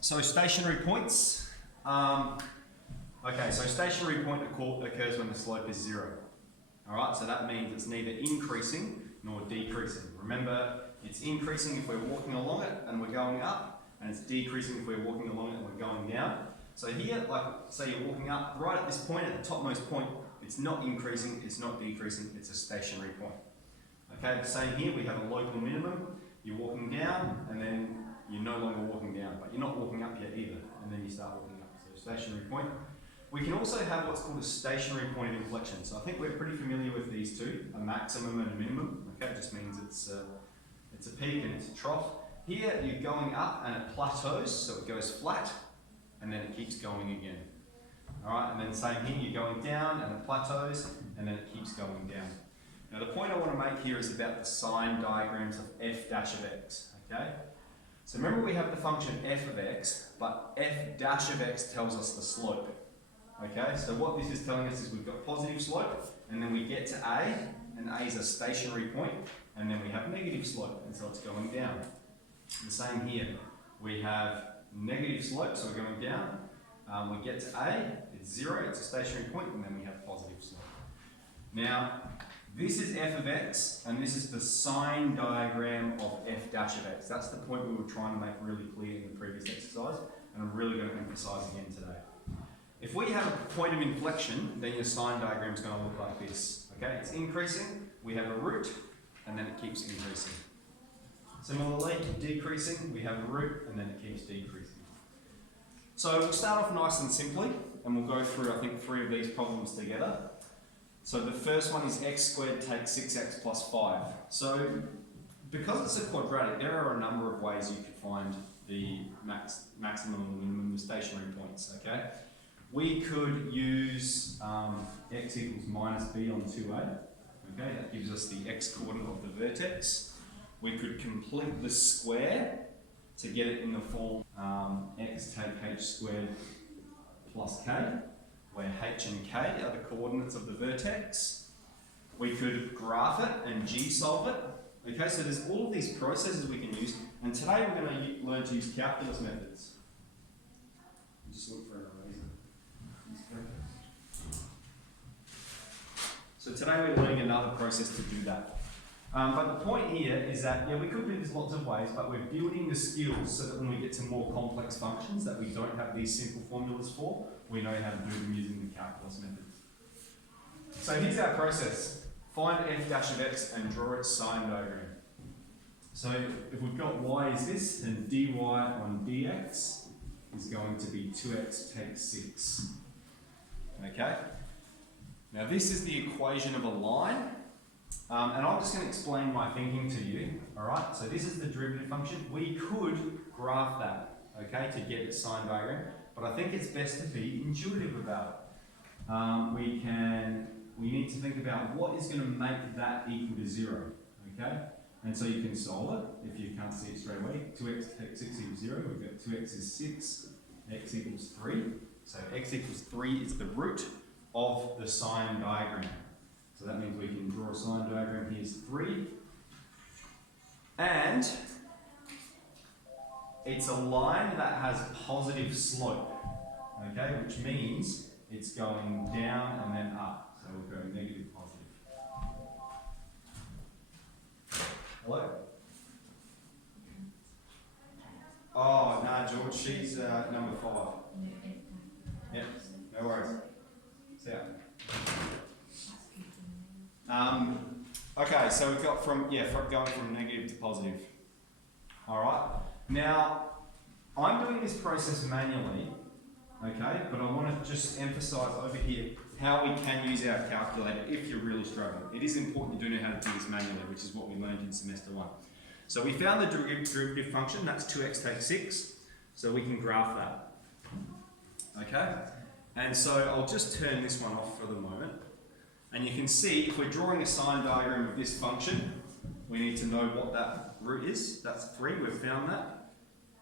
So stationary points. Okay, so stationary point occurs when the slope is 0. Alright, so that means it's neither increasing nor decreasing. Remember, it's increasing if we're walking along it and we're going up, and it's decreasing if we're walking along it and we're going down. So here, like, say you're walking up, right at this point, at the topmost point, it's not increasing, it's not decreasing, it's a stationary point. Okay, the same here, we have a local minimum. You're walking down, and then you're no longer walking down, but you're not walking up yet either, and then you start walking up. So stationary point. We can also have what's called a stationary point of inflection. So I think we're pretty familiar with these two, a maximum and a minimum. Okay, it just means it's a peak and it's a trough. Here you're going up and it plateaus, so it goes flat, and then it keeps going again. Alright, and then same here, you're going down and it plateaus, and then it keeps going down. Now the point I want to make here is about the sine diagrams of f dash of x. Okay? So remember we have the function f of x, but f dash of x tells us the slope. Okay, so what this is telling us is we've got positive slope, and then we get to A, and A is a stationary point, and then we have negative slope, and so it's going down. The same here, we have negative slope, so we're going down. We get to A, it's 0, it's a stationary point, and then we have positive slope. Now, this is f of x, and this is the sine diagram of f dash of x. That's the point we were trying to make really clear in the previous exercise, and I'm really going to emphasize again today. If we have a point of inflection, then your sine diagram is going to look like this. Okay, it's increasing, we have a root, and then it keeps increasing. Similarly, decreasing, we have a root, and then it keeps decreasing. So we'll start off nice and simply, and we'll go through, I think, 3 of these problems together. So the first one is x squared takes 6x plus 5. So because it's a quadratic, there are a number of ways you could find the maximum and minimum of stationary points. Okay. We could use x equals minus b on 2a. Okay, that gives us the x coordinate of the vertex. We could complete the square to get it in the form x take h squared plus k, where h and k are the coordinates of the vertex. We could graph it and g-solve it. Okay, so there's all of these processes we can use, and today we're going to learn to use calculus methods. Just look for an eraser. So today we're learning another process to do that. But the point here is that, yeah, we could do this lots of ways, but we're building the skills so that when we get to more complex functions that we don't have these simple formulas for, we know how to do them using the calculus method. So here's our process. Find f dash of x and draw its sine diagram. So if we've got y is this, then dy on dx is going to be 2x take 6. Okay? Now this is the equation of a line, and I'm just going to explain my thinking to you. Alright, so this is the derivative function. We could graph that, okay, to get its sine diagram, but I think it's best to be intuitive about it. We need to think about what is going to make that equal to 0, okay? And so you can solve it if you can't see it straight away. 2x take 6 equals 0, we've got 2x is 6, x equals 3. So x equals 3 is the root of the sine diagram. So that means we can draw a sine diagram. Here's 3. And it's a line that has positive slope, okay, which means it's going down and then up. So we'll go negative, positive. Hello? Oh, nah, George, she's number 5. Yep, no worries. See ya. Okay, so we've got going from negative to positive. Alright, now I'm doing this process manually, okay, but I want to just emphasize over here how we can use our calculator if you're really struggling. It is important you do know how to do this manually, which is what we learned in semester 1. So we found the derivative function, that's 2x take 6, so we can graph that. Okay? And so I'll just turn this one off for the moment. And you can see, if we're drawing a sine diagram of this function, we need to know what that root is. That's 3, we've found that.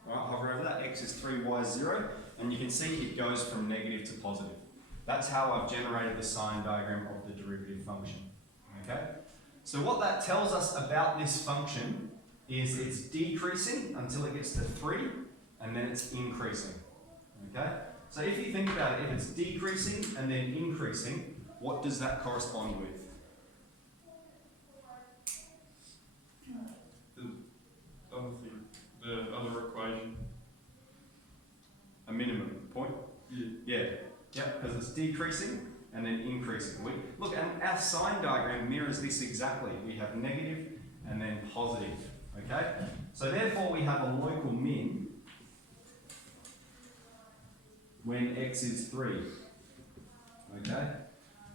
Alright, hover over that, x is 3, y is 0. And you can see it goes from negative to positive. That's how I've generated the sine diagram of the derivative function. Okay? So what that tells us about this function is it's decreasing until it gets to 3, and then it's increasing. Okay? So if you think about it, if it's decreasing and then increasing, what does that correspond with? The other equation. A minimum point? Yeah. Yeah, because it's decreasing and then increasing. Look, and our sine diagram mirrors this exactly. We have negative and then positive. Okay? So therefore we have a local min when x is 3. Okay?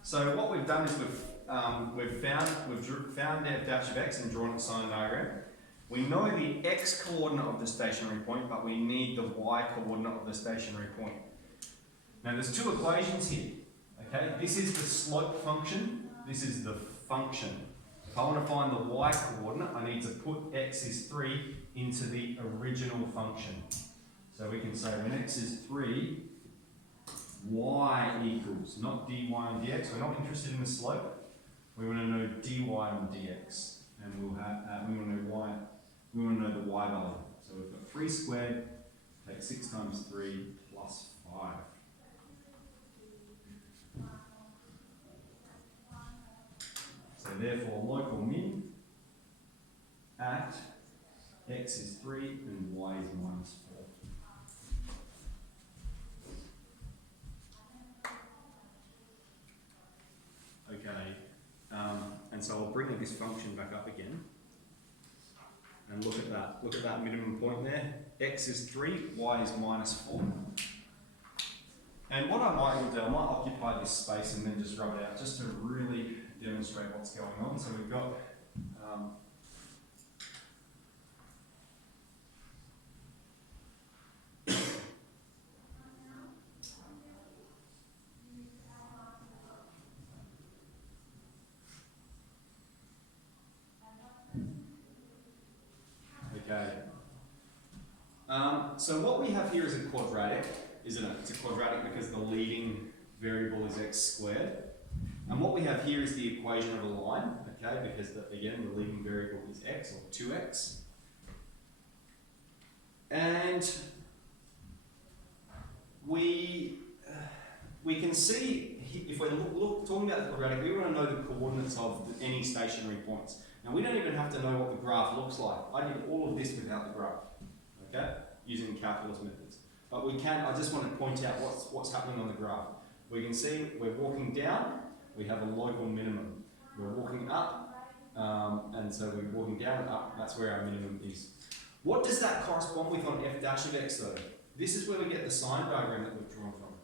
So what we've done is we've found f dash of x and drawn a sine diagram. We know the x coordinate of the stationary point, but we need the y coordinate of the stationary point. Now there's two equations here. Okay? This is the slope function, this is the function. If I want to find the y coordinate, I need to put x is 3 into the original function. So we can say when x is 3, y equals, not dy and dx. We're not interested in the slope. We want to know dy and dx. And we want to know y. We want to know the y value. So we've got 3 squared, take 6 times 3 plus 5. So therefore local min at x is 3 and y is minus 4. Okay, and so I'll bring this function back up again. And look at that minimum point there. X is 3, y is minus 4. And what I might do, I might occupy this space and then just rub it out, just to really demonstrate what's going on. So we've got so what we have here is a quadratic, isn't it? It's a quadratic because the leading variable is x squared. And what we have here is the equation of a line, okay, because again the leading variable is x, or 2x. And we can see, if we're talking about the quadratic, we want to know the coordinates of any stationary points. Now we don't even have to know what the graph looks like. I did all of this without the graph, okay, using calculus methods. But we can, I just want to point out what's happening on the graph. We can see we're walking down, we have a local minimum. We're walking up, and so we're walking down and up, that's where our minimum is. What does that correspond with on f dash of x though? This is where we get the sine diagram that we've drawn from.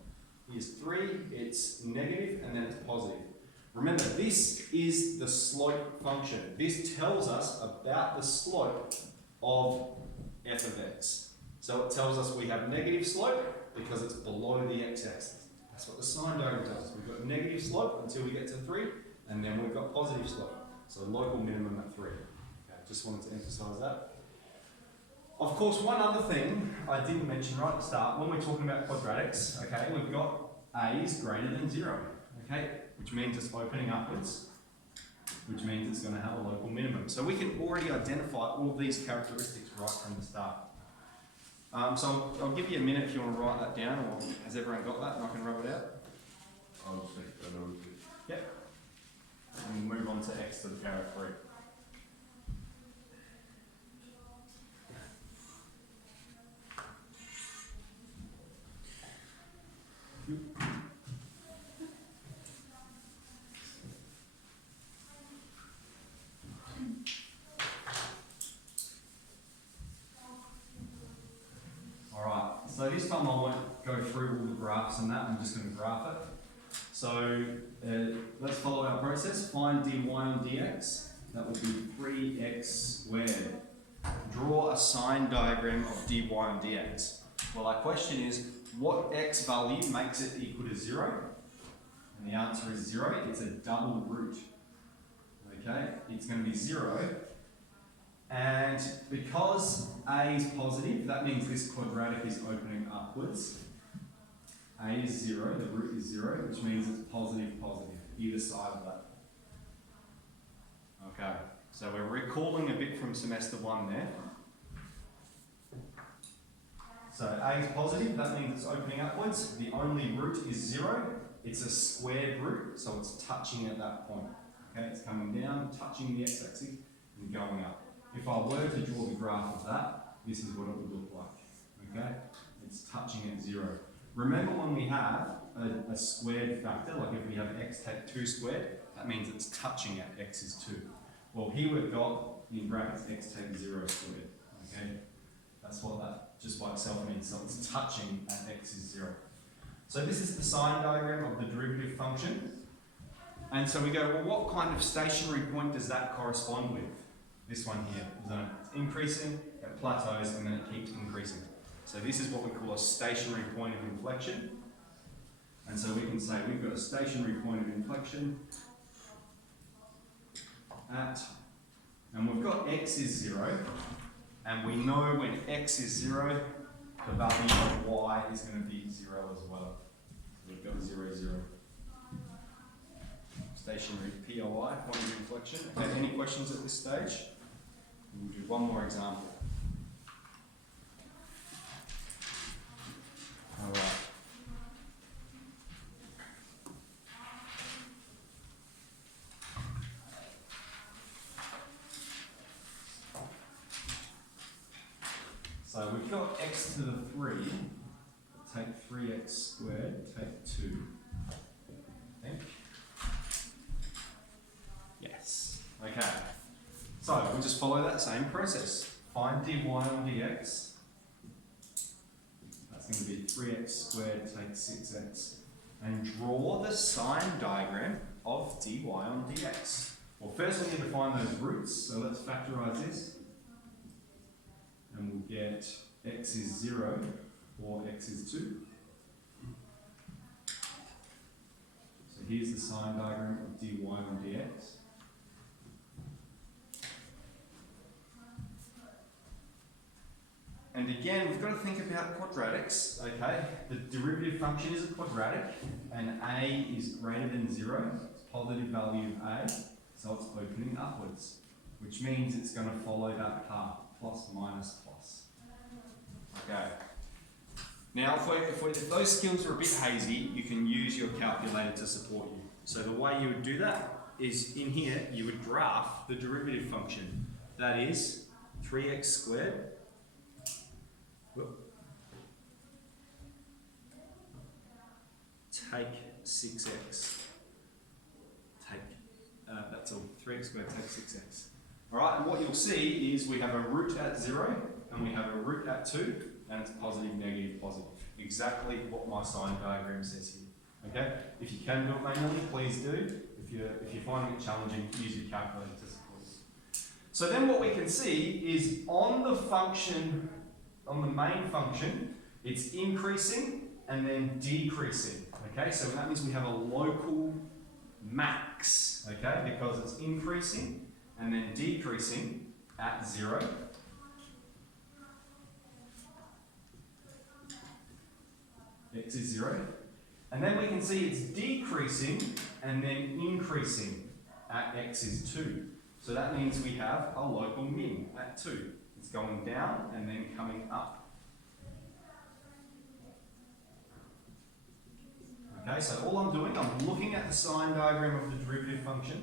Here's 3, it's negative, and then it's positive. Remember, this is the slope function. This tells us about the slope of f of x. So it tells us we have negative slope because it's below the x-axis. That's what the sine diagram tells us. We've got negative slope until we get to 3, and then we've got positive slope. So local minimum at 3. Okay, just wanted to emphasise that. Of course, one other thing I didn't mention right at the start, when we're talking about quadratics, okay, we've got a is greater than 0, okay, which means it's opening upwards, which means it's going to have a local minimum. So we can already identify all these characteristics right from the start. So I'll give you a minute if you want to write that down, or has everyone got that and I can rub it out? I'll just take that over. Yep. And move on to x to the power of 3. Alright, so this time I won't go through all the graphs and that, I'm just going to graph it. So let's follow our process. Find dy and dx, that will be 3x squared. Draw a sine diagram of dy and dx. Well, our question is, what x value makes it equal to 0? And the answer is 0. It's a double root. Okay, it's going to be 0. And because a is positive, that means this quadratic is opening upwards. A is 0, the root is 0, which means it's positive, either side of that. Okay, so we're recalling a bit from semester 1 there. So a is positive, that means it's opening upwards. The only root is 0. It's a squared root, so it's touching at that point. Okay, it's coming down, touching the x-axis, and going up. If I were to draw the graph of that, this is what it would look like. Okay, it's touching at 0. Remember when we have a squared factor, like if we have x take 2 squared, that means it's touching at x is 2. Well, here we've got, in brackets, x take 0 squared. Okay, that's what that just by itself means. So it's touching at x is 0. So this is the sine diagram of the derivative function. And so we go, well, what kind of stationary point does that correspond with? This one here, isn't it? It's increasing, it plateaus, and then it keeps increasing. So this is what we call a stationary point of inflection. And so we can say we've got a stationary point of inflection at, and we've got x is 0, and we know when x is 0, the value of y is going to be 0 as well. So we've got 0, 0. Stationary POI, point of inflection. Okay, any questions at this stage? We'll do one more example. All right. So we've got x to the 3, take 3x squared, take 2, I think. Yes. Okay. So we'll just follow that same process. Find dy on dx. That's going to be 3x squared, take 6x. And draw the sine diagram of dy on dx. Well, first we need to find those roots, so let's factorise this. And we'll get x is 0 or x is 2. So here's the sine diagram of dy on dx. And again, we've got to think about quadratics, okay? The derivative function is a quadratic, and a is greater than 0. It's positive value of a, so it's opening upwards, which means it's going to follow that path, plus, minus, plus. Okay. Now, if those skills are a bit hazy, you can use your calculator to support you. So the way you would do that is, in here, you would graph the derivative function. That is 3x squared take 6x. That's all. 3x squared take 6x. Alright, and what you'll see is we have a root at 0, and we have a root at 2, and it's positive, negative, positive. Exactly what my sine diagram says here. Okay? If you can do it manually, please do. If you're finding it challenging, use your calculator to support you. So then what we can see is on the function, on the main function, it's increasing and then decreasing. Okay, so that means we have a local max, okay, because it's increasing and then decreasing at 0. X is 0. And then we can see it's decreasing and then increasing at x is 2. So that means we have a local min at 2. It's going down and then coming up. Okay, so all I'm doing, I'm looking at the sine diagram of the derivative function,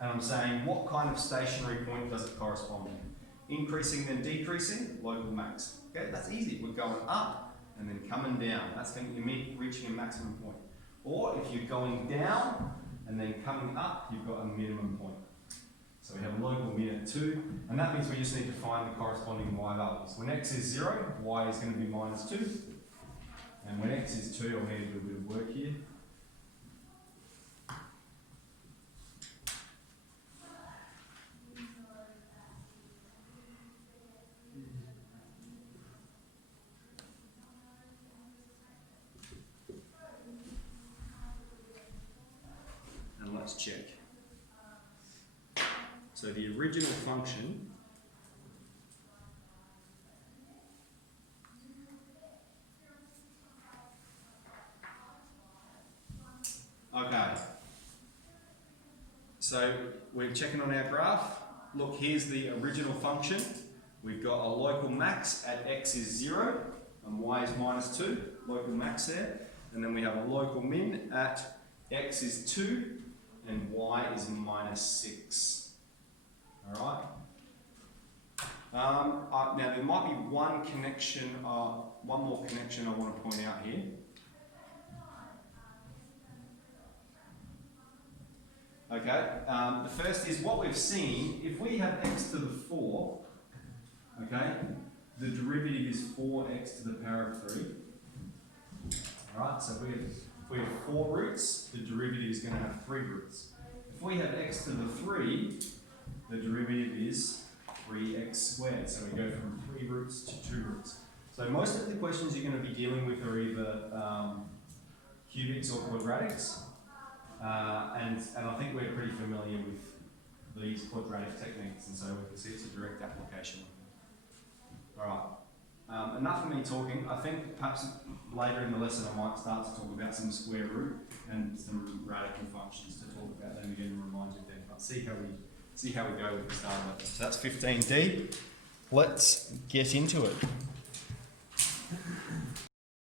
and I'm saying what kind of stationary point does it correspond to? Increasing then decreasing, local max. Okay, that's easy. We're going up and then coming down. That's going to be reaching a maximum point. Or if you're going down and then coming up, you've got a minimum point. So we have a local min at 2, and that means we just need to find the corresponding y values. When x is 0, y is going to be minus 2. And when x is 2, I'll need to do a bit of work here. And let's check. So the original function okay, so we're checking on our graph. Look, here's the original function. We've got a local max at x is 0, and y is minus 2, local max there. And then we have a local min at x is 2 and y is minus 6. Alright? Now there might be one more connection I want to point out here. Okay, the first is what we've seen, if we have x to the 4, okay, the derivative is 4x to the power of 3. Alright, so if we have 4 roots, the derivative is going to have 3 roots. If we have x to the 3, the derivative is 3x squared. So we go from 3 roots to 2 roots. So most of the questions you're going to be dealing with are either cubics or quadratics. And I think we're pretty familiar with these quadratic techniques, and so we can see it's a direct application. Alright, enough of me talking. I think perhaps later in the lesson I might start to talk about some square root and some radical functions to talk about them again and remind you of them. But see how we go with the start of it. So that's 15D. Let's get into it.